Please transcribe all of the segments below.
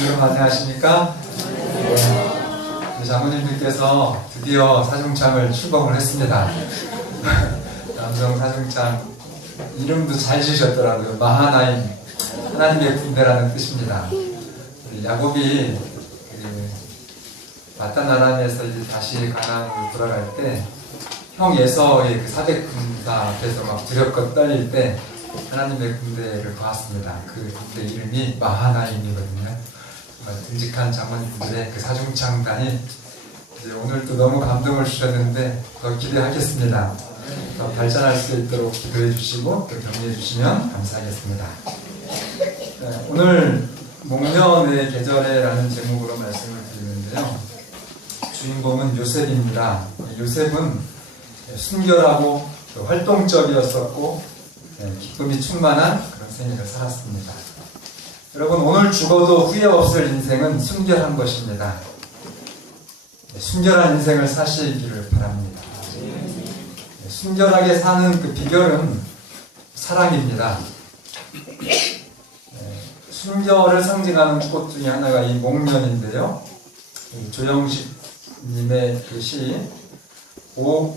여러분 안녕하십니까? 우리 장모님들께서 드디어 사중창을 출범을 했습니다. 남성 사중창 이름도 잘 지으셨더라고요. 마하나임, 하나님의 군대라는 뜻입니다. 우리 야곱이 마단 아람에서 이제 다시 가나안으로 돌아갈 때 형 에서의 그 사백군사 앞에서 막 두렵고 떨릴 때 하나님의 군대를 보았습니다. 그 군대 이름이 마하나임이거든요. 정말 듬직한 장모님들의 그 사중창단이 이제 오늘도 너무 감동을 주셨는데 더 기대하겠습니다. 더 발전할 수 있도록 기도해 주시고 또 격려해 주시면 감사하겠습니다. 네, 오늘 목련의 계절에라는 제목으로 말씀을 드리는데요. 주인공은 요셉입니다. 요셉은 순결하고 활동적이었었고 기쁨이 충만한 그런 생애를 살았습니다. 여러분, 오늘 죽어도 후회 없을 인생은 순결한 것입니다. 순결한 인생을 사시기를 바랍니다. 순결하게 사는 그 비결은 사랑입니다. 순결을 상징하는 꽃 중에 하나가 이 목련인데요. 조영식 님의 그 시, 오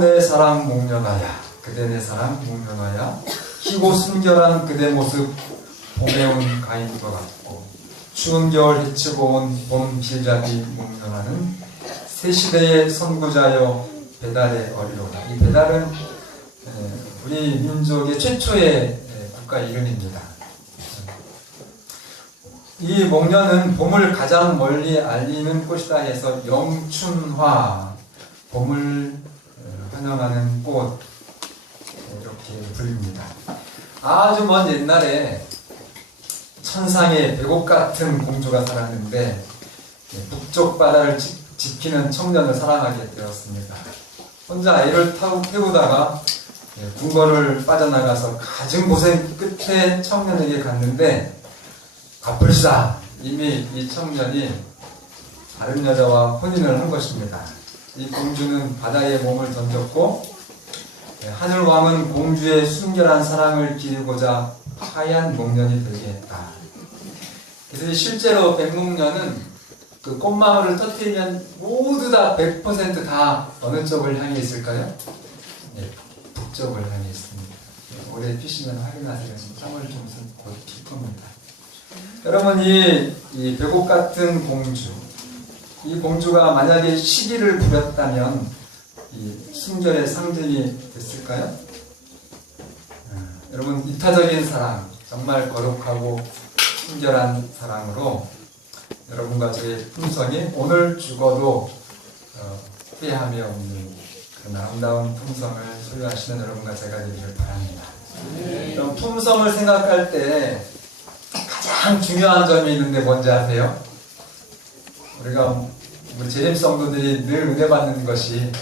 내 사랑 목련아야, 그대 내 사랑 목련아야, 희고 순결한 그대 모습 봄에 온 가인과 같고 추운 겨울 헤치고 온 봄 빌잡이 목련아는 새 시대의 선구자여 배달의 어리로다. 이 배달은 우리 민족의 최초의 국가 이름입니다. 이 목련은 봄을 가장 멀리 알리는 꽃이다 해서 영춘화, 봄을 환영하는 꽃, 이렇게 불립니다. 아주 먼 옛날에 천상의 백옥 같은 공주가 살았는데 북쪽 바다를 지키는 청년을 사랑하게 되었습니다. 혼자 애를 태우다가 궁궐을 빠져나가서 가진 고생 끝에 청년에게 갔는데 갚을사 이미 이 청년이 다른 여자와 혼인을 한 것입니다. 이 공주는 바다에 몸을 던졌고 하늘왕은 공주의 순결한 사랑을 기리고자 하얀 목련이 되게 했다. 그래서 실제로 백목련은 그 꽃망울을 터뜨리면 모두 다 100% 다 어느 쪽을 향해 있을까요? 네, 북쪽을 향해 있습니다. 올해 피시면 확인하세요. 3월 중순 곧 필 겁니다. 여러분, 이 백옥 같은 공주, 이 공주가 만약에 시기를 부렸다면 이 순결의 상징이 됐을까요? 여러분, 이타적인 사랑, 정말 거룩하고 순결한 사랑으로 여러분과 저의 품성이 오늘 죽어도 후회함이 없는 그런 아름다운 품성을 소유하시는 여러분과 제가 되기를 바랍니다. 그럼 품성을 생각할 때 가장 중요한 점이 있는데 뭔지 아세요? 우리 재림 성도들이 늘 은혜 받는 것이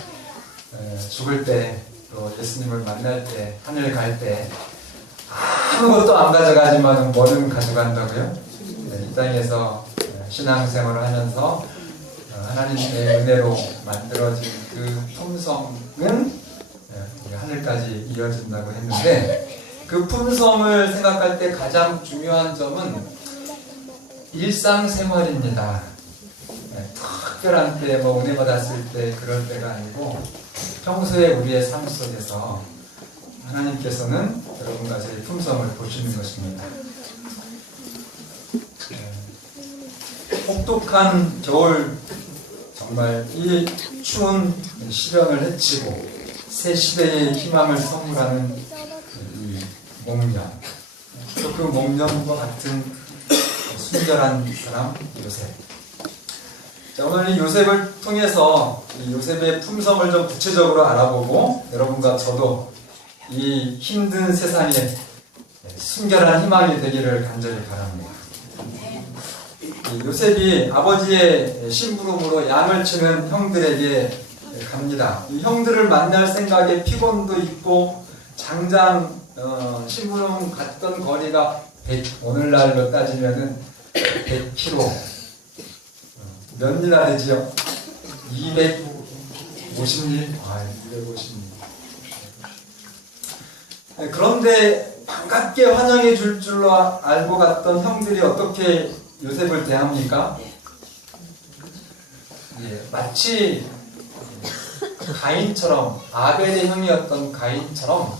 죽을 때, 또 예수님을 만날 때, 하늘 갈 때 아무것도 안 가져가지만 뭐는 가져간다고요? 이 땅에서 신앙생활을 하면서 하나님의 은혜로 만들어진 그 품성은 하늘까지 이어진다고 했는데, 그 품성을 생각할 때 가장 중요한 점은 일상생활입니다. 특별한 때, 은혜 받았을 때 그럴 때가 아니고 평소에 우리의 삶 속에서 하나님께서는 여러분과 저의 품성을 보시는 것입니다. 혹독한 겨울, 정말 이 추운 시련을 헤치고 새 시대의 희망을 선물하는 이 목련, 또 그 목련과 같은 순결한 사람 요셉. 자, 오늘 이 요셉을 통해서 이 요셉의 품성을 좀 구체적으로 알아보고 여러분과 저도 이 힘든 세상에 순결한 희망이 되기를 간절히 바랍니다. 요셉이 아버지의 심부름으로 양을 치는 형들에게 갑니다. 이 형들을 만날 생각에 피곤도 있고 장장 심부름 갔던 거리가 오늘날로 따지면은 100km, 몇 리나 되지요? 250리? 250리. 그런데 반갑게 환영해 줄 줄로 알고 갔던 형들이 어떻게 요셉을 대합니까? 예, 마치 가인처럼, 아벨의 형이었던 가인처럼,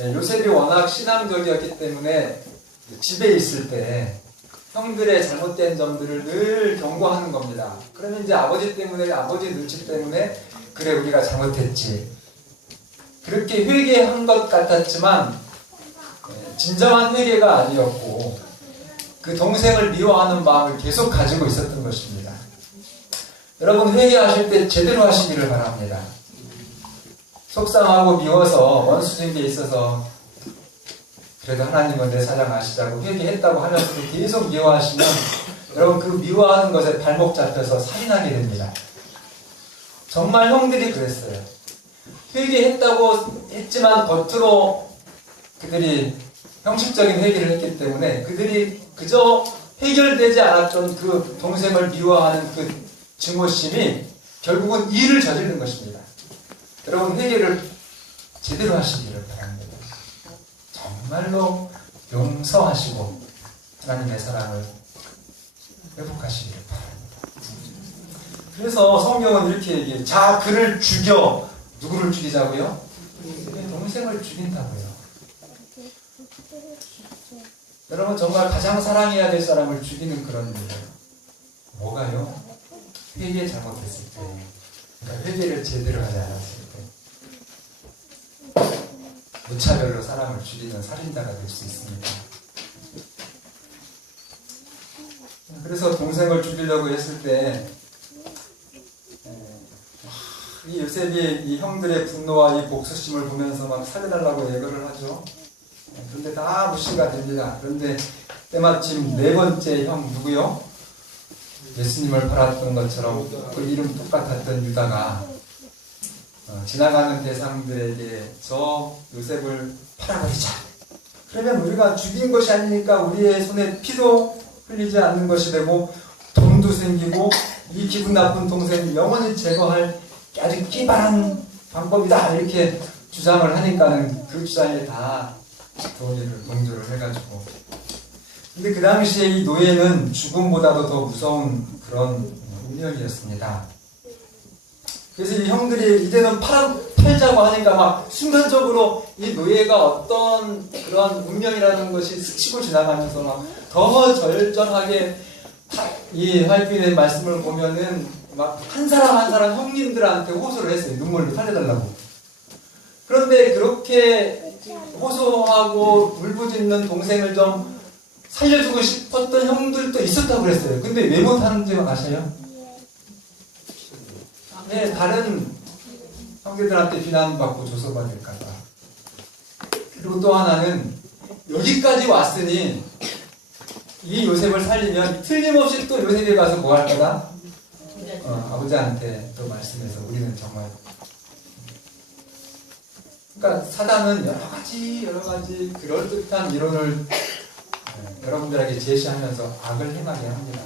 예, 요셉이 워낙 신앙적이었기 때문에 집에 있을 때 형들의 잘못된 점들을 늘 경고하는 겁니다. 그러면 이제 아버지 때문에, 아버지 눈치 때문에, 그래 우리가 잘못했지, 그렇게 회개한 것 같았지만 진정한 회개가 아니었고 그 동생을 미워하는 마음을 계속 가지고 있었던 것입니다. 여러분, 회개하실 때 제대로 하시기를 바랍니다. 속상하고 미워서 원수진 게 있어서 그래도 하나님은 내 사랑 아시자고 회개했다고 하면서도 계속 미워하시면 여러분, 그 미워하는 것에 발목 잡혀서 살인하게 됩니다. 정말 형들이 그랬어요. 회개했다고 했지만 겉으로 그들이 형식적인 회개를 했기 때문에 그들이 그저 해결되지 않았던 그 동생을 미워하는 그 증오심이 결국은 일을 저지른 것입니다. 여러분, 회개를 제대로 하시기를 바랍니다. 정말로 용서하시고 하나님의 사랑을 회복하시기를 바랍니다. 그래서 성경은 이렇게 얘기해요. 자, 그를 죽여. 누구를 죽이자고요? 동생을 죽인다고요. 여러분, 정말 가장 사랑해야 될 사람을 죽이는 그런 일이에요. 뭐가요? 회개 잘못했을 때, 그러니까 회개를 제대로 하지 않았을 때 무차별로 사람을 죽이는 살인자가 될 수 있습니다. 그래서 동생을 죽이려고 했을 때 이 요셉이 이 형들의 분노와 이 복수심을 보면서 막 살려달라고 예거를 하죠. 그런데 다 무시가 됩니다. 그런데 때마침 네 번째 형 누구요? 예수님을 팔았던 것처럼 그 이름 똑같았던 유다가 지나가는 대상들에게 저 요셉을 팔아버리자. 그러면 우리가 죽인 것이 아니니까 우리의 손에 피도 흘리지 않는 것이 되고 돈도 생기고 이 기분 나쁜 동생을 영원히 제거할 아주 기발한 방법이다, 이렇게 주장을 하니까는 그 주장에 다 동조를 해가지고. 근데 그 당시에 이 노예는 죽음보다도 더 무서운 그런 운명이었습니다. 그래서 이 형들이 이제는 팔자고 하니까 막 순간적으로 이 노예가 어떤 그런 운명이라는 것이 스치고 지나가면서 막 더 절정하게 이 활주인의 말씀을 보면은 막 한 사람 한 사람 형님들한테 호소를 했어요. 눈물로 살려달라고. 그런데 그렇게 호소하고 울부짖는 동생을 좀 살려주고 싶었던 형들도 있었다고 그랬어요. 근데 왜 못하는지 아세요? 네, 다른 형제들한테 비난받고 조소받을까봐. 그리고 또 하나는 여기까지 왔으니 이 요셉을 살리면 틀림없이 또 요셉에 가서 뭐 할 거다? 아버지한테 또 말씀해서 우리는 정말, 그러니까 사단은 여러 가지 그럴듯한 이론을 여러분들에게 제시하면서 악을 행하게 합니다.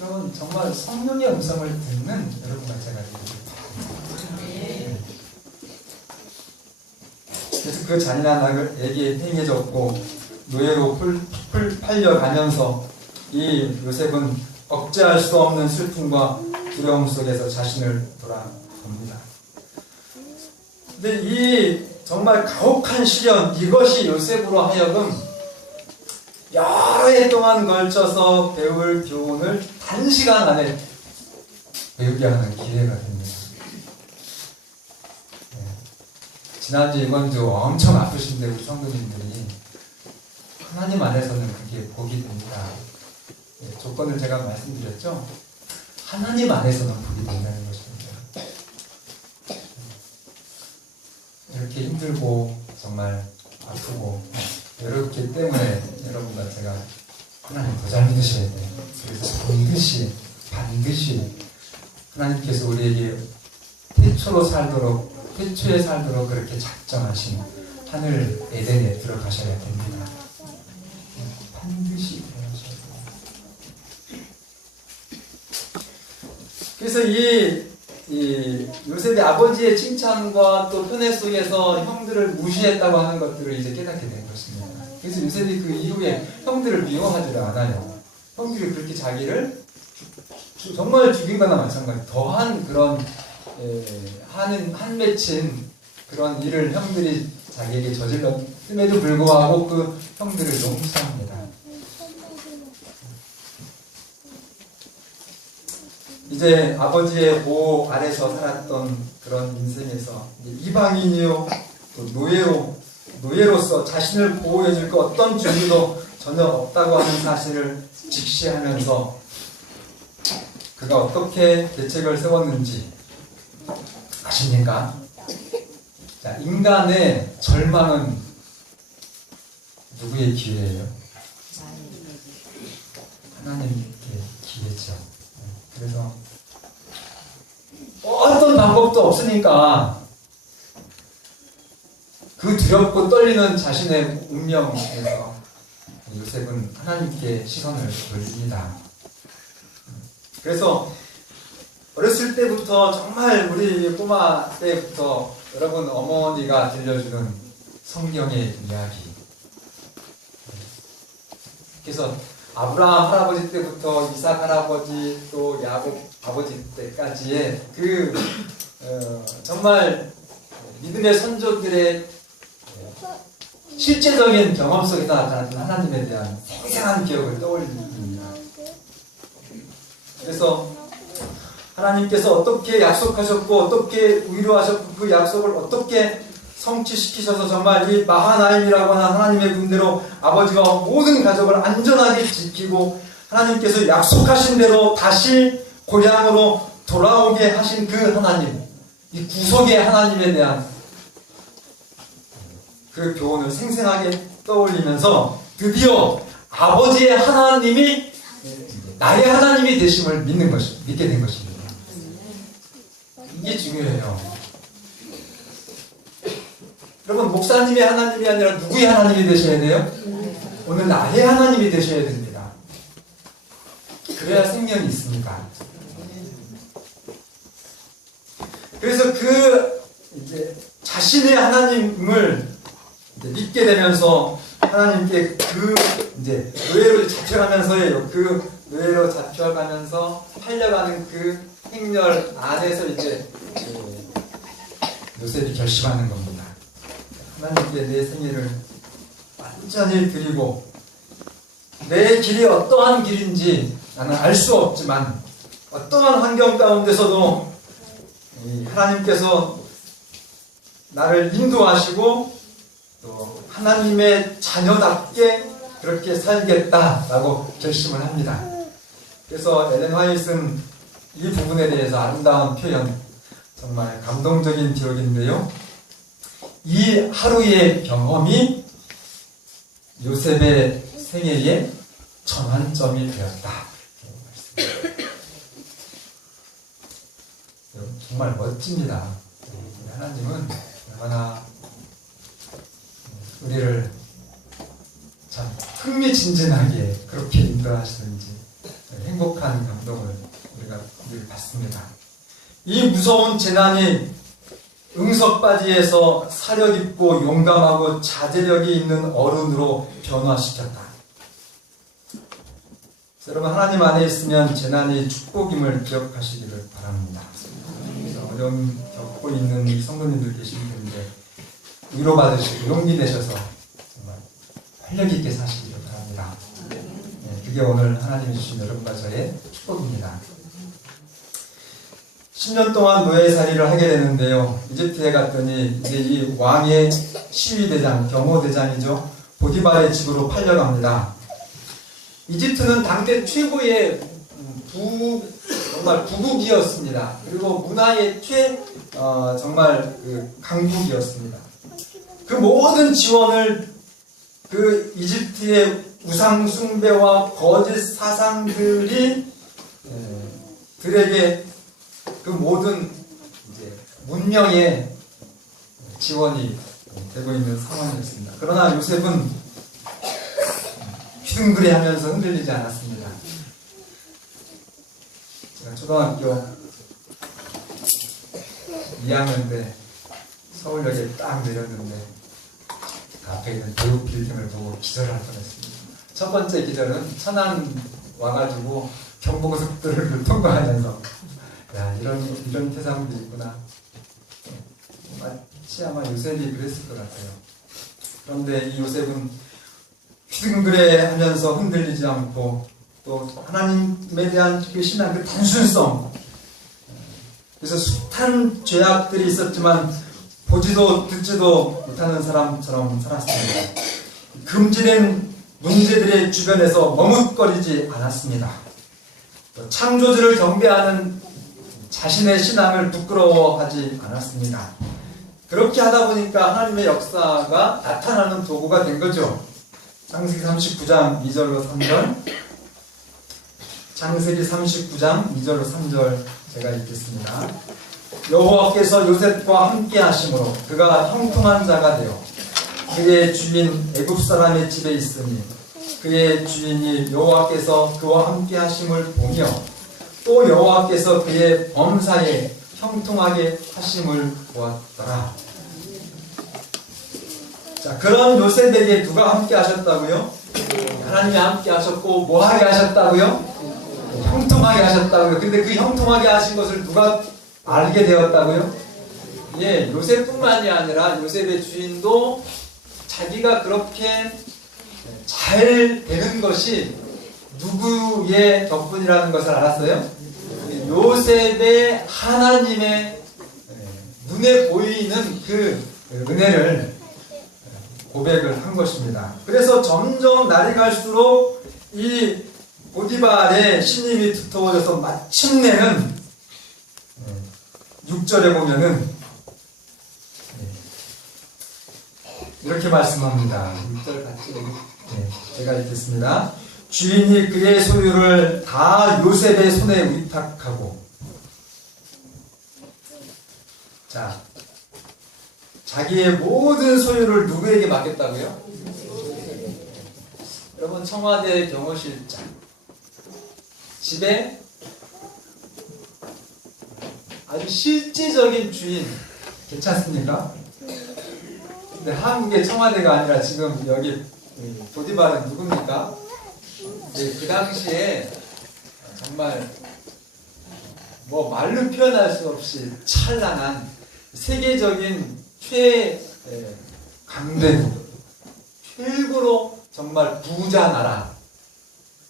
여러분, 정말 성령의 음성을 듣는 여러분과 제가 되기를 바랍니다. 그래서 그 잔인한 악을 애기에 행해졌고 노예로 팔려가면서 이 요셉은 억제할 수 없는 슬픔과 두려움 속에서 자신을 돌아봅니다. 근데 이 정말 가혹한 시련, 이것이 요셉으로 하여금 여러 해 동안 걸쳐서 배울 교훈을 단시간 안에 배우게 하는 기회가 됩니다. 지난주 이번주 엄청 아프신데 우리 성도님들이 하나님 안에서는 그게 복이 됩니다. 조건을 제가 말씀드렸죠? 하나님 안에서는 복이 된다는 것입니다. 이렇게 힘들고 정말 아프고 어렵기 때문에 여러분과 제가 하나님 더 잘 믿으셔야 돼요. 그래서 반드시 하나님께서 우리에게 태초에 살도록 그렇게 작정하신 하늘 에덴에 들어가셔야 됩니다. 반드시 들어가셔야 돼요. 그래서 이 요셉이 아버지의 칭찬과 또 편애 속에서 형들을 무시했다고 하는 것들을 이제 깨닫게 된 것입니다. 그래서 요셉이 그 이후에 형들을 미워하지를 않아요. 형들이 그렇게 자기를 정말 죽인 거나 마찬가지 더한 그런 한 맺힌 그런 일을 형들이 자기에게 저질렀음에도 불구하고 그 형들을 용서합니다. 이제 아버지의 보호 아래서 살았던 그런 인생에서 이방인이요 또 노예로서 자신을 보호해줄 그 어떤 준비도 전혀 없다고 하는 사실을 직시하면서 그가 어떻게 대책을 세웠는지 아십니까? 자, 인간의 절망은 누구의 기회예요? 하나님의 기회죠. 그래서 어떤 방법도 없으니까 그 두렵고 떨리는 자신의 운명에서 요셉은 하나님께 시선을 돌립니다. 그래서 어렸을 때부터 정말 우리 꼬마 때부터 여러분 어머니가 들려주는 성경의 이야기, 그래서 아브라함 할아버지 때부터 이삭 할아버지 또 야곱 아버지 때까지의 그 정말 믿음의 선조들의 실제적인 경험 속에서 나타나는 하나님에 대한 생생한 기억을 떠올립니다. 그래서 하나님께서 어떻게 약속하셨고 어떻게 위로하셨고 그 약속을 어떻게 성취시키셔서 정말 이 마하나임이라고 하는 하나님의 군대로 아버지가 모든 가족을 안전하게 지키고 하나님께서 약속하신 대로 다시 고향으로 돌아오게 하신 그 하나님, 이 구속의 하나님에 대한 그 교훈을 생생하게 떠올리면서 드디어 아버지의 하나님이 나의 하나님이 되심을 믿게 된 것입니다. 이게 중요해요. 여러분, 목사님의 하나님이 아니라 누구의 하나님이 되셔야 돼요? 오늘 나의 하나님이 되셔야 됩니다. 그래야 생명이 있습니다. 그래서 이제 자신의 하나님을 믿게 되면서 하나님께 이제 노예로 잡혀가면서예요. 그 노예로 잡혀가면서 팔려가는 그 행렬 안에서 이제 요셉이 결심하는 겁니다. 하나님께 내 생애를 완전히 드리고 내 길이 어떠한 길인지 나는 알 수 없지만 어떠한 환경 가운데서도 하나님께서 나를 인도하시고 또 하나님의 자녀답게 그렇게 살겠다라고 결심을 합니다. 그래서 엘렌 화이트는 이 부분에 대해서 아름다운 표현, 정말 감동적인 기록인데요. 이 하루의 경험이 요셉의 생애의 전환점이 되었다. 정말 멋집니다. 하나님은 얼마나 우리를 참 흥미진진하게 그렇게 인도하시는지 행복한 감동을 우리가 늘 받습니다. 이 무서운 재난이 응석바지에서 사력 있고 용감하고 자제력이 있는 어른으로 변화시켰다. 여러분, 하나님 안에 있으면 재난이 축복임을 기억하시기를 바랍니다. 어려움 겪고 있는 성도님들 계신 분인데 위로받으시고 용기 내셔서 정말 활력 있게 사시기를 바랍니다. 그게 오늘 하나님이 주신 여러분과 저의 축복입니다. 10년 동안 노예살이를 하게 되는데요. 이집트에 갔더니 이제 이 왕의 시위대장, 경호대장이죠. 보디발의 집으로 팔려갑니다. 이집트는 당대 최고의 정말 부국이었습니다. 그리고 문화의 정말 강국이었습니다. 그 모든 지원을 그 이집트의 우상 숭배와 거짓 사상들이 들에게 그 모든 이제 문명의 지원이 되고 있는 상황이었습니다. 그러나 요셉은 휘둥그레하면서 흔들리지 않았습니다. 제가 초등학교 2학년 때 서울역에 딱 내렸는데 그 앞에 있는 대우 빌딩을 보고 기절할 뻔했습니다. 첫 번째 기절은 천안 와가지고 경부고속도로를 통과하면서 야 이런 태산물이 있구나. 마치 아마 요셉이 그랬을 것 같아요. 그런데 이 요셉은 휘둥그레 하면서 흔들리지 않고 또 하나님에 대한 그 신앙 그 단순성, 그래서 숱한 죄악들이 있었지만 보지도 듣지도 못하는 사람처럼 살았습니다. 금지된 문제들의 주변에서 머뭇거리지 않았습니다. 창조주를 경배하는 자신의 신앙을 부끄러워하지 않았습니다. 그렇게 하다 보니까 하나님의 역사가 나타나는 도구가 된 거죠. 창세기 39장 2절로 3절, 창세기 39장 2절로 3절 제가 읽겠습니다. 여호와께서 요셉과 함께 하심으로 그가 형통한 자가 되어 그의 주인 애굽 사람의 집에 있으니 그의 주인이 여호와께서 그와 함께 하심을 보며 또 여호와께서 그의 범사에 형통하게 하심을 보았더라. 자, 그런 요셉에게 누가 함께 하셨다고요? 하나님이 함께 하셨고 뭐 하게 하셨다고요? 형통하게 하셨다고요. 근데 그 형통하게 하신 것을 누가 알게 되었다고요? 예, 요셉뿐만이 아니라 요셉의 주인도 자기가 그렇게 잘 되는 것이 누구의 덕분이라는 것을 알았어요? 요셉의 하나님의 눈에 보이는 그 은혜를 고백을 한 것입니다. 그래서 점점 날이 갈수록 이 보디발의 신임이 두터워져서 마침내는 6절에 보면은 이렇게 말씀합니다. 6절 같이 제가 읽겠습니다. 주인이 그의 소유를 다 요셉의 손에 위탁하고, 자, 자기의 모든 소유를 누구에게 맡겼다고요? 여러분, 청와대 경호실장, 집에 아주 실질적인 주인 괜찮습니까? 근데 한국의 청와대가 아니라 지금 여기 보디발은 누굽니까? 그 당시에 정말 뭐 말로 표현할 수 없이 찬란한 세계적인 최강대국, 최고로 정말 부자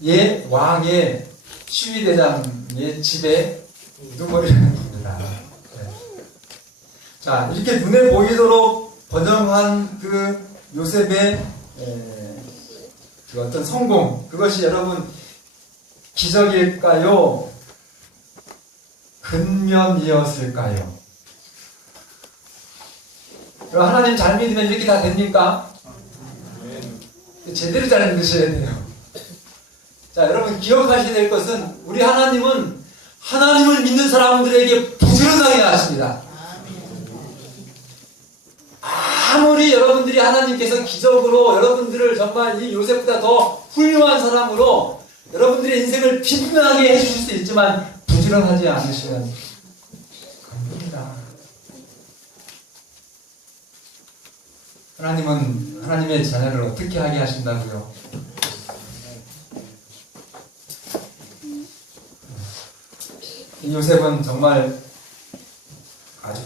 나라의 왕의 시위대장의 집에 우두머리라는 겁니다. 자, 이렇게 눈에 보이도록 번영한 그 요셉의 그 어떤 성공, 그것이 여러분 기적일까요? 근면이었을까요? 그럼 하나님 잘 믿으면 이렇게 다 됩니까? 제대로 잘 믿으셔야 돼요. 자, 여러분 기억하셔야 될 것은 우리 하나님은 하나님을 믿는 사람들에게 부지런하게 하십니다. 아무리 여러분들이 하나님께서 기적으로 여러분들을 정말 이 요셉보다 더 훌륭한 사람으로 여러분들의 인생을 빛나게 해주실 수 있지만 부지런하지 않으시면 안 됩니다. 하나님은 하나님의 자녀를 어떻게 하게 하신다고요? 이 요셉은 정말 아주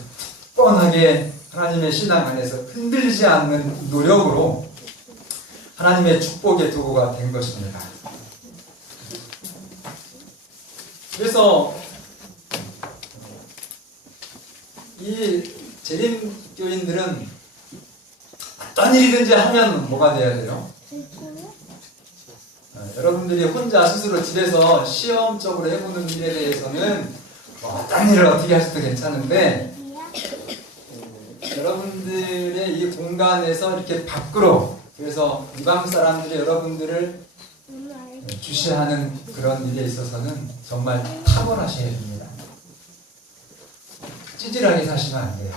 뻔하게 하나님의 신앙 안에서 흔들리지 않는 노력으로 하나님의 축복의 도구가 된 것입니다. 그래서 이 재림교인들은 어떤 일이든지 하면 뭐가 돼야 돼요? 여러분들이 혼자 스스로 집에서 시험적으로 해보는 일에 대해서는 어떤 일을 어떻게 하셔도 괜찮은데, 여러분들의 이 공간에서 이렇게 밖으로, 그래서 이방 사람들이 여러분들을 주시하는 그런 일에 있어서는 정말 탁월하셔야 됩니다. 찌질하게 사시면 안 돼요.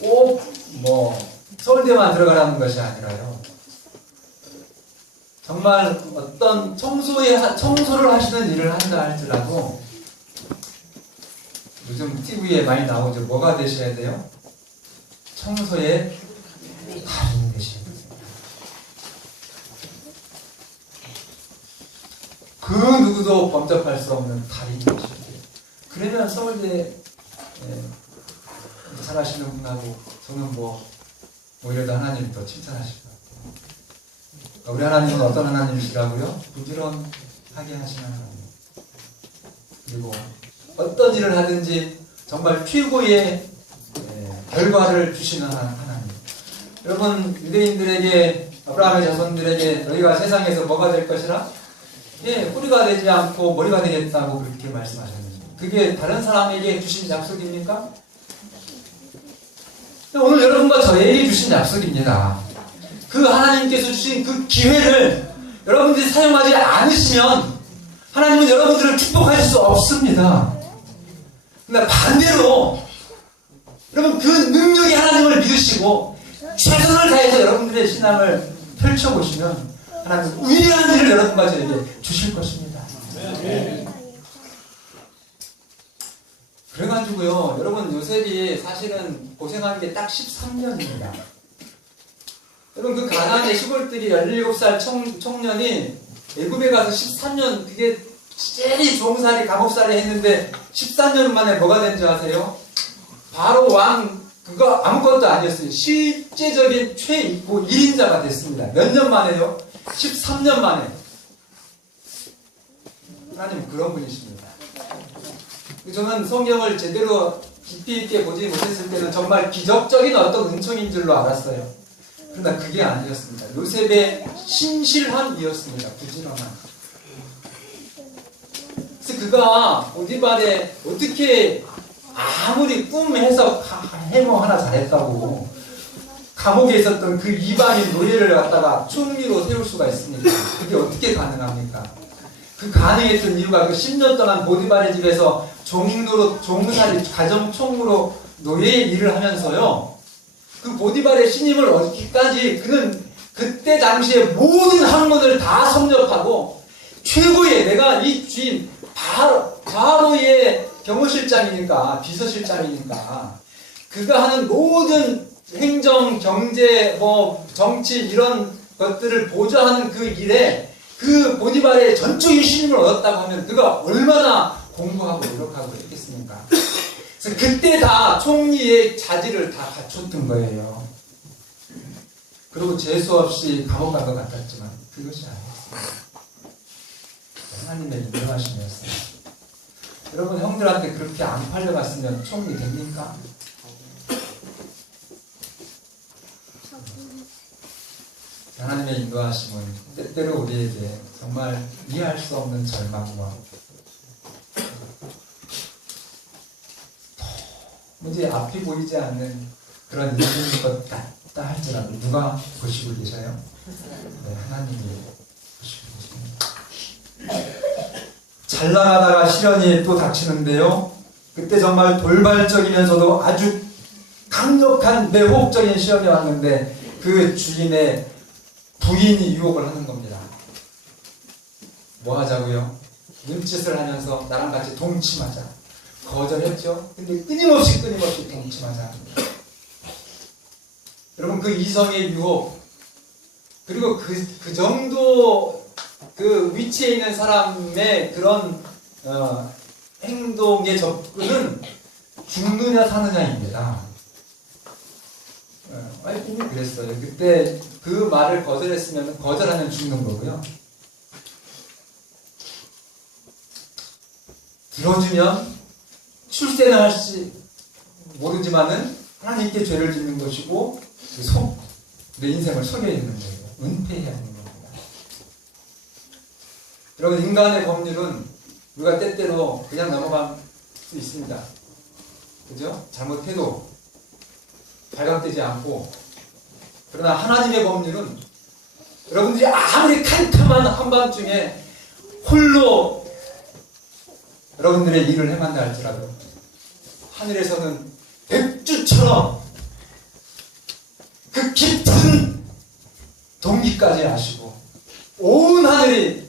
꼭 뭐 서울대만 들어가라는 것이 아니라요. 정말 어떤 청소를 하시는 일을 한다 할지라도 요즘 TV에 많이 나오죠. 뭐가 되셔야 돼요? 청소에 달인 되셔야 돼요. 누구도 범접할 수 없는 달인 것이죠. 그러면 서울대 잘하시는 분하고 저는 오히려 더 하나님이 더 칭찬하실 것 같아요. 우리 하나님은 어떤 하나님이시라고요? 부지런하게 하시는 하나님. 그리고 어떤 일을 하든지 정말 최고의 결과를 주시는 하나님. 여러분, 유대인들에게, 아브라함의 자손들에게 너희가 세상에서 뭐가 될 것이라? 뿌리가 되지 않고 머리가 되겠다고 그렇게 말씀하셨는데, 그게 다른 사람에게 주신 약속입니까? 오늘 여러분과 저에게 주신 약속입니다. 그 하나님께서 주신 그 기회를 여러분들이 사용하지 않으시면 하나님은 여러분들을 축복하실 수 없습니다. 근데 반대로 여러분, 그 능력의 하나님을 믿으시고 최선을 다해서 여러분들의 신앙을 펼쳐보시면 하나님은 위대한 일을 여러분과 저에게 주실 것입니다. 그래가지고요, 여러분, 요셉이 사실은 고생한 게 딱 13년입니다. 여러분, 그 가나안의 시골들이 17살 청년이 애굽에 가서 13년, 그게 제일 종살이, 감옥살이 했는데 13년 만에 뭐가 된지 아세요? 바로 왕, 그거 아무것도 아니었어요. 실제적인 최고 1인자가 됐습니다. 몇 년 만에요? 13년 만에. 하나님 그런 분이십니다. 저는 성경을 제대로 깊이 있게 보지 못했을 때는 정말 기적적인 어떤 은총인 줄로 알았어요. 그러나 그게 아니었습니다. 요셉의 신실함이었습니다. 부지런함. 그래서 그가 보디발에 어떻게 아무리 꿈해서 해몽 하나 잘했다고 감옥에 있었던 그 이방인 노예를 갖다가 총리로 세울 수가 있습니까? 그게 어떻게 가능합니까? 그 가능했던 이유가 그 10년 동안 보디발의 집에서 종노릇, 종살이, 가정총무로 노예의 일을 하면서요, 그 보디발의 신임을 얻기까지 그는 그때 당시에 모든 학문을 다 섭렵하고 최고의, 내가 이 주인 바로의 경호실장이니까, 비서실장이니까 그가 하는 모든 행정, 경제, 정치 이런 것들을 보좌하는 그 일에 그 보디발의 전적인 신임을 얻었다고 하면 그가 얼마나 공부하고 노력하고 했겠습니까? 그래서 그때 다 총리의 자질을 다 갖췄던 거예요. 그리고 재수 없이 감옥 간 것 같았지만 그것이 아니었습니다. 하나님의 인도하심이었어요. 여러분, 형들한테 그렇게 안 팔려갔으면 총리 됩니까? 하나님의 인도하심은 때때로 우리에게 정말 이해할 수 없는 절망과 도무지 앞이 보이지 않는 그런 일인 것 같다 할지라도 누가 보시고 계셔요? 네, 하나님이 보시고 계십니다. 잘 나가다가 시련이 또 닥치는데요, 그때 정말 돌발적이면서도 아주 강력한 매혹적인 시험이 왔는데 그 주인의 부인이 유혹을 하는 겁니다. 뭐 하자고요? 눈짓을 하면서 나랑 같이 동침하자. 거절했죠? 근데 끊임없이 동침하자. 여러분, 그 이성의 유혹, 그리고 그 정도 그 위치에 있는 사람의 그런 행동의 접근은 죽느냐 사느냐입니다. 와이프님이 그랬어요. 그때 그 말을 거절하면 죽는 거고요. 들어주면 출세는 할지 모르지만은 하나님께 죄를 짓는 것이고 내 인생을 속여 있는 거예요. 은폐해야 하는 겁니다. 여러분, 인간의 법률은 우리가 때때로 그냥 넘어갈 수 있습니다. 그죠? 잘못해도 발각되지 않고, 그러나 하나님의 법률은 여러분들이 아무리 캄캄한 한밤중에 홀로 여러분들의 일을 해만다 할지라도 하늘에서는 백주처럼 그 깊은 동기까지 아시고 온 하늘이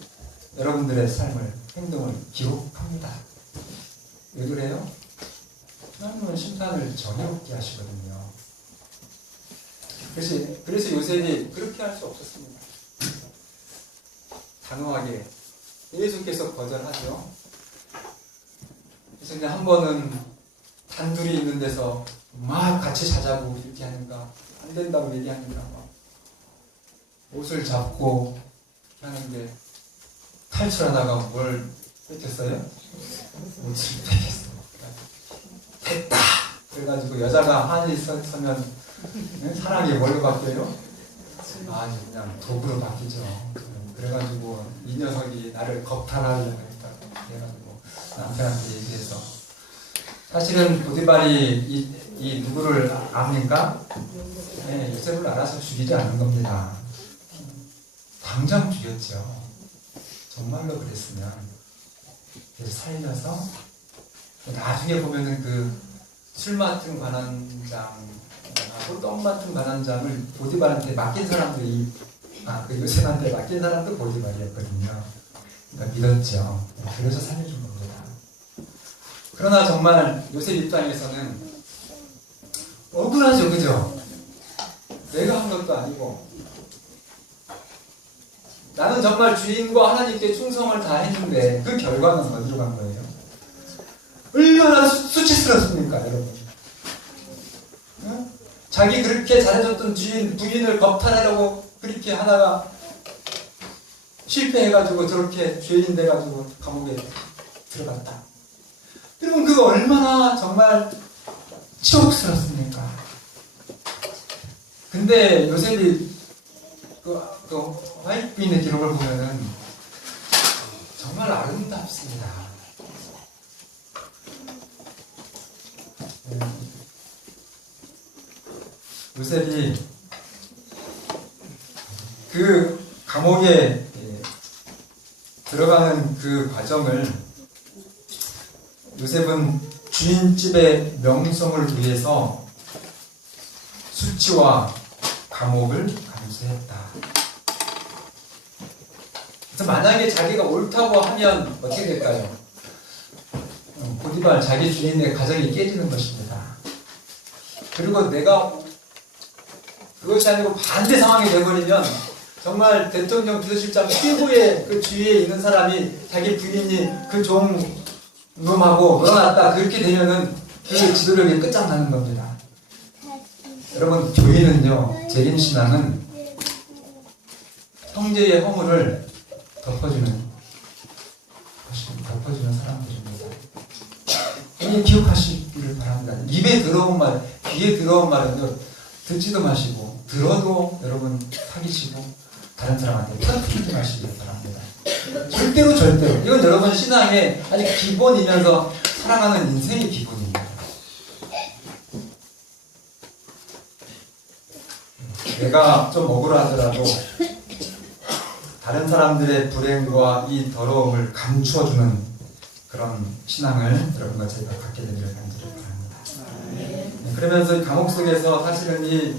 여러분들의 삶을, 행동을 기록합니다. 왜 그래요? 하나님은 심판을 정의롭게 하시거든요. 그래서 요셉이 그렇게 할 수 없었습니다. 단호하게 계속해서 거절하죠. 그래서 그냥 한 번은 단둘이 있는 데서 막 같이 자자고 이렇게 하는가, 안 된다고 얘기하는가, 막 옷을 잡고 하는데 탈출하다가 뭘 뺏겼어요? 옷을 뺏겼어. 됐다! 그래가지고 여자가 한이 서면 사랑이 뭘로 바뀌어요? 아니 그냥 도구로 바뀌죠. 그래가지고 이 녀석이 나를 겁탈하려고 했다. 그래가지고 남편한테 얘기해서 사실은 보디발이 이 누구를 압니까? 네, 요셉을 알아서 죽이지 않은 겁니다. 당장 죽였죠. 정말로 그랬으면. 그래서 살려서 나중에 보면은 그 술 맡은 관원장하고 떡 맡은 관원장을 보디발한테 맡긴 사람들이 그 요셉한테 맡긴 사람도 보디발이었거든요. 그러니까 믿었죠. 그래서 살려준 겁니다. 그러나 정말 요셉 입장에서는 억울하죠, 그죠? 내가 한 것도 아니고 나는 정말 주인과 하나님께 충성을 다 했는데 그 결과는 어디로 간 거예요? 얼마나 수치스럽습니까, 여러분? 응? 자기 그렇게 잘해줬던 부인을 겁탈하려고 그렇게 하다가 실패해가지고 저렇게 죄인 돼가지고 감옥에 들어갔다. 여러분 그거 얼마나 정말 치욕스럽습니까? 근데 요셉이 그 화이트 부인의 기록을 보면은 정말 아름답습니다. 요셉이 그 감옥에 들어가는 그 과정을 요셉은 주인집의 명성을 위해서 수치와 감옥을 감수했다. 그래서 만약에 자기가 옳다고 하면 어떻게 될까요? 보디발 자기 주인의 가정이 깨지는 것입니다. 그리고 내가 그것이 아니고 반대 상황이 되어버리면 정말 대통령 비서실장 최고의 그 주위에 있는 사람이 자기 부인이 그 놈하고 놀아놨다 그렇게 되면은 그 지도력이 끝장나는 겁니다. 여러분 교회는요, 재림신앙은 형제의 허물을 덮어주는 사람들입니다. 이 기억하시기를 바랍니다. 입에 들어온 말, 귀에 들어온 말은요, 듣지도 마시고 들어도 여러분 사기치고 다른 사람한테 터뜨리지 마시기 바랍니다. 절대로 이건 여러분 신앙의 아주 기본이면서 살아가는 인생의 기본입니다. 내가 좀 억울하더라도 다른 사람들의 불행과 이 더러움을 감추어주는 그런 신앙을 여러분과 제가 갖게 되기를 간절히 바랍니다. 그러면서 감옥 속에서 사실은 이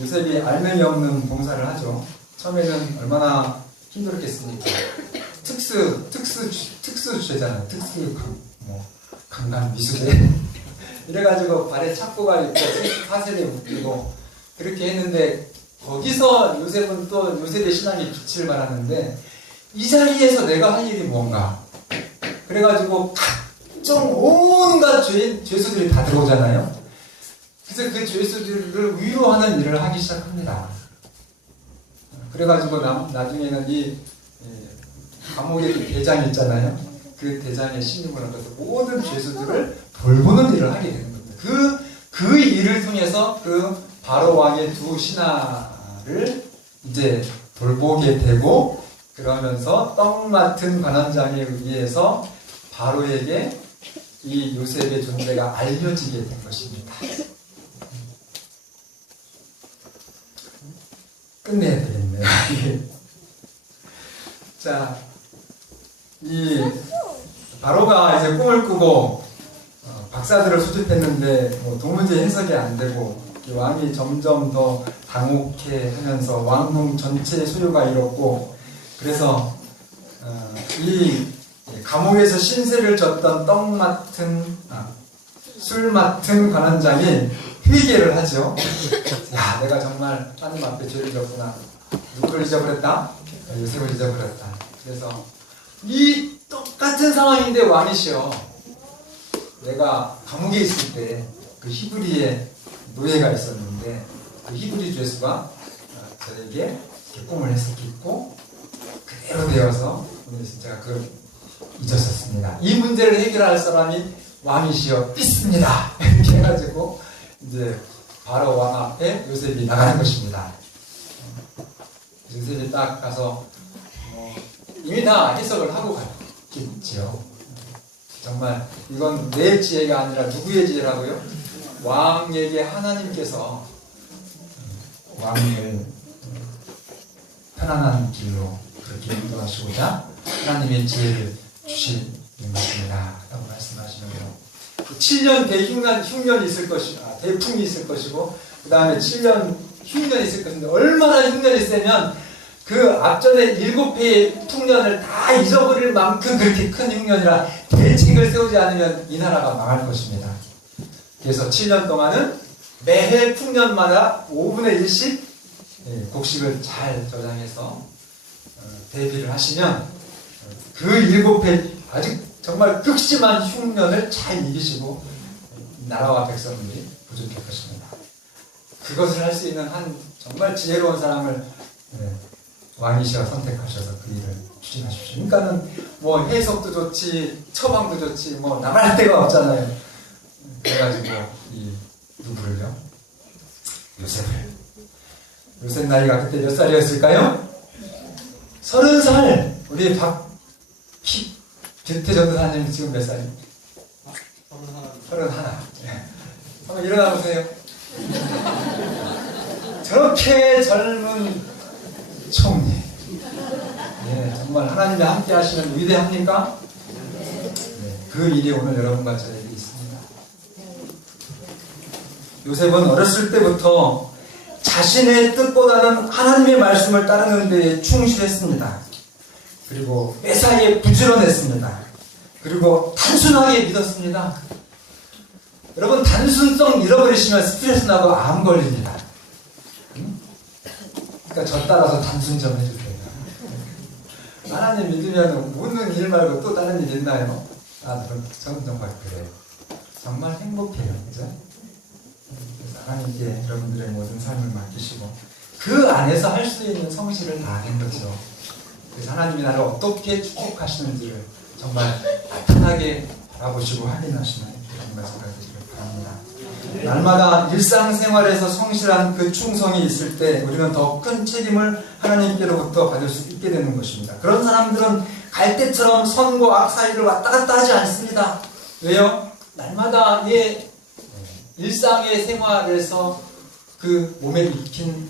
요셉이 알맹이 없는 봉사를 하죠. 처음에는 얼마나 힘들었겠습니까? 특수죄잖아요. 강간 미수죄. 이래가지고 발에 착고가 있고 사슬이 묶이고 그렇게 했는데 거기서 요셉은 또 요셉의 신앙이 빛을 발하는데 이 자리에서 내가 할 일이 뭔가 그래가지고 각종 온갖 죄수들이 다 들어오잖아요. 그래서 그 죄수들을 위로하는 일을 하기 시작합니다. 그래가지고 나중에는 이 감옥의 대장이 있잖아요. 그 대장의 신임을 얻어서 모든 죄수들을 돌보는 일을 하게 되는 겁니다. 그 일을 통해서 그 바로 왕의 두 신하를 이제 돌보게 되고 그러면서 떡 맡은 관원장에 의해서 바로에게 이 요셉의 존재가 알려지게 된 것입니다. 끝내야 되겠네요. 자, 이 바로가 이제 꿈을 꾸고 박사들을 수집했는데 도무지 해석이 안 되고 왕이 점점 더 당혹해하면서 왕궁 전체의 소유가 잃었고 그래서 이 감옥에서 신세를 졌던 술 맡은 관원장이 회개를 하죠. 내가 정말 하나님 앞에 죄를 졌구나. 누구를 잊어버렸다? 요셉을 잊어버렸다. 그래서 이 똑같은 상황인데 왕이시여, 내가 감옥에 있을 때 그 히브리의 노예가 있었는데 그 히브리 죄수가 저에게 꿈을 해석했고 그대로 되어서 제가 그걸 잊었었습니다. 이 문제를 해결할 사람이 왕이시여 있습니다. 이렇게 해가지고 이제 바로 왕 앞에 요셉이 나가는 것입니다. 요셉이 딱 가서 이미 다 해석을 하고 갔겠지요. 정말 이건 내 지혜가 아니라 누구의 지혜라고요? 왕에게 하나님께서 왕을 편안한 길로 그렇게 인도하시고자 하나님의 지혜를 주시는 것입니다. 라고 말씀하시는데요. 7년 흉년이 있을 것이고, 대풍이 있을 것이고, 그 다음에 7년 흉년이 있을 것인데, 얼마나 흉년이 세면 그 앞전에 7회의 풍년을 다 잊어버릴 만큼 그렇게 큰 흉년이라 대책을 세우지 않으면 이 나라가 망할 것입니다. 그래서 7년 동안은 매해 풍년마다 5분의 1씩 곡식을 잘 저장해서 대비를 하시면 그 7회 아직 정말 극심한 흉년을 잘 이기시고 나라와 백성들이 부족할 것입니다. 그것을 할 수 있는 한 정말 지혜로운 사람을 왕이시여 선택하셔서 그 일을 추진하십시오. 그러니까는 뭐 해석도 좋지, 처방도 좋지, 뭐 나갈 데가 없잖아요. 그래가지고 이 누구를요? 요셉을. 요셉 나이가 그때 몇 살이었을까요? 30살. 우리 김태 전도사님 지금 몇 살이에요? 31. 한번 일어나 보세요. 저렇게 젊은 총리. 네, 정말 하나님이 함께 하시면 위대합니까? 네, 그 일이 오늘 여러분과 저에게 있습니다. 요셉은 어렸을 때부터 자신의 뜻보다는 하나님의 말씀을 따르는 데에 충실했습니다. 그리고 매사에 부지런했습니다. 그리고 단순하게 믿었습니다. 여러분, 단순성 잃어버리시면 스트레스 나고 암 걸립니다. 그러니까 저 따라서 단순 좀 해주세요. 하나님 믿으면 묻는 일 말고 또 다른 일 있나요? 저는 정말 그래요. 정말 행복해요. 그죠? 그래서 하나님께 여러분들의 모든 삶을 맡기시고 그 안에서 할 수 있는 성실을 다하는 거죠. 그래서 하나님이 나를 어떻게 축복하시는지를 정말 편하게 바라보시고 확인하시는 그런 말씀을 드리길 바랍니다. 날마다 일상생활에서 성실한 그 충성이 있을 때 우리는 더 큰 책임을 하나님께로부터 받을 수 있게 되는 것입니다. 그런 사람들은 갈대처럼 선과 악 사이를 왔다 갔다 하지 않습니다. 왜요? 날마다 일상의 생활에서 그 몸에 익힌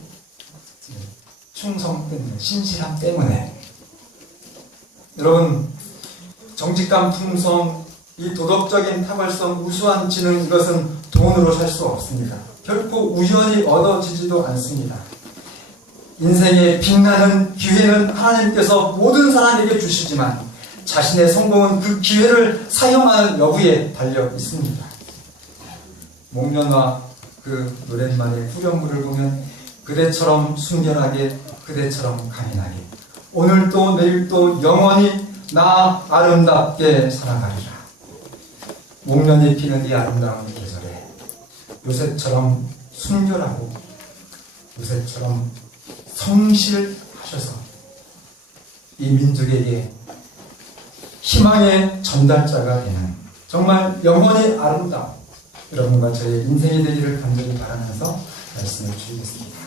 충성 때문에, 신실함 때문에. 여러분, 정직감, 품성, 이 도덕적인 탁월성, 우수한 지능, 이것은 돈으로 살 수 없습니다. 결코 우연히 얻어지지도 않습니다. 인생의 빛나는 기회는 하나님께서 모든 사람에게 주시지만 자신의 성공은 그 기회를 사용하는 여부에 달려 있습니다. 목련화 그 노랫말의 후렴구를 보면 그대처럼 순결하게, 그대처럼 강인하게, 오늘도 내일도 영원히 나 아름답게 살아가리라. 목련이 피는 이 아름다운 계절에 요셉처럼 순결하고 요셉처럼 성실하셔서 이 민족에게 희망의 전달자가 되는 정말 영원히 아름다운 여러분과 저의 인생이 되기를 간절히 바라면서 말씀을 드리겠습니다.